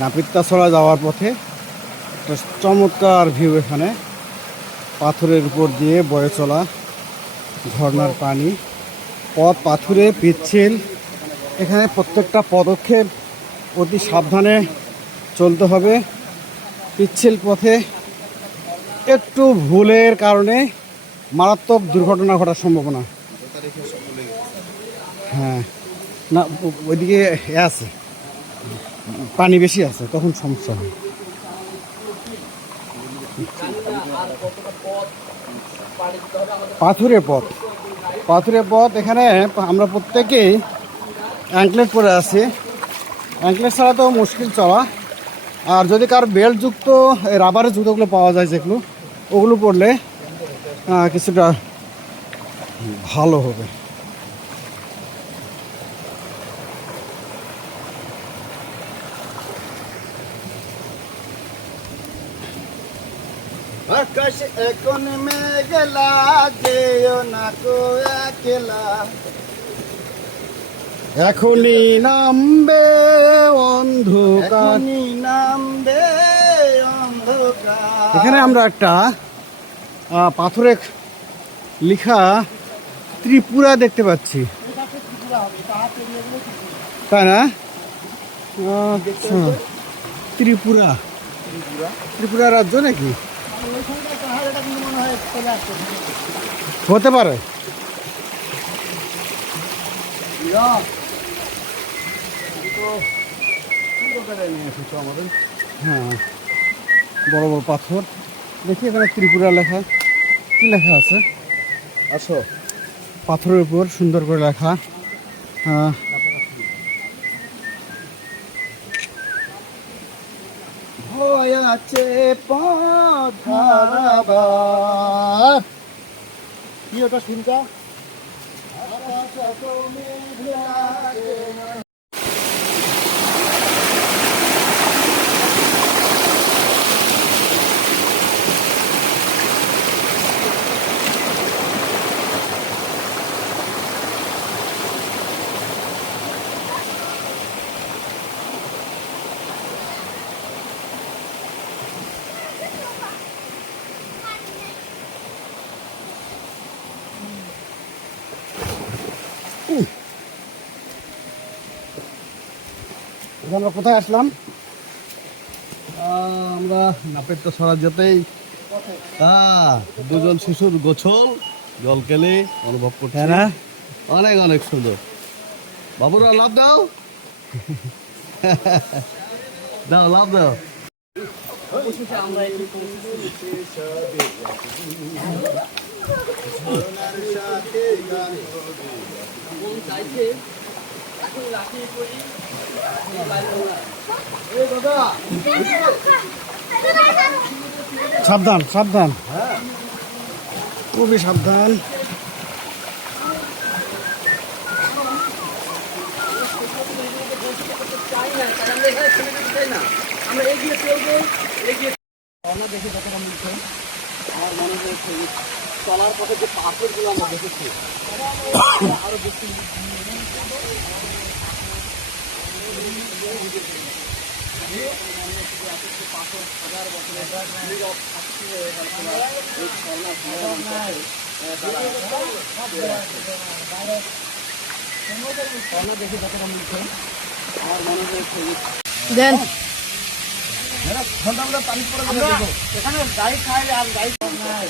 নাপিতাছড়া যাওয়ার পথে একটা চমৎকার ভিউ। এখানে পাথরের উপর দিয়ে বয়ে চলা ঝর্ণার পানি, পথ পাথুরে পিচ্ছিল। এখানে প্রত্যেকটা পদক্ষেপ অতি সাবধানে চলতে হবে। পিচ্ছিল পথে একটু ভুলের কারণে মারাত্মক দুর্ঘটনা ঘটার সম্ভাবনা। হ্যাঁ, না ওইদিকে আছে, পানি বেশি আছে, তখন সমস্যা হয়। পাথুরে পথ, পাথুরে পথ। এখানে আমরা প্রত্যেকেই অ্যাঙ্কলেট পরে আছি। অ্যাঙ্কলেট ছাড়া তো মুশকিল চলা। আর যদি কার বেল্টযুক্ত রাবারের জুতোগুলো পাওয়া যায়, যেগুলো ওগুলো পরলে কিছুটা ভালো হবে। আকাশ এখন মেঘলা, যেও না কো একলা, এখনই নামবে অন্ধকার, নামবে অন্ধকার। এখানে আমরা একটা পাথরে লিখা ত্রিপুরা দেখতে পাচ্ছি, তাই না? ত্রিপুরা, ত্রিপুরা রাজ্য নাকি হতে পারে। হ্যাঁ, বড় বড় পাথর দেখি। এখানে ত্রিপুরা লেখা, কি লেখা আছে? আসো, পাথরের উপর সুন্দর করে লেখা। আছে পথ কি ওটা শুনটা? আমরা কোথায় আসলাম? আমরা নাপিতাছড়া যেতেই দুজন শিশুর গোছল জল কেলে অনুভব করছে না, অনেক অনেক সুন্দর। বাবুরা লাভ দাও, দাও লাভ দাও। সাবধান সাবধান, খুবই সাবধান। আমার মনে হয়েছে চলার পথে যে পাথরগুলো আমরা দেখেছি আরো বেশি পাথর হাজার বছরের দেখে যতটা মিলছে আমার মনে হয়েছে দেন এখানে গাড়ি খাইলে আর গাড়ি নাই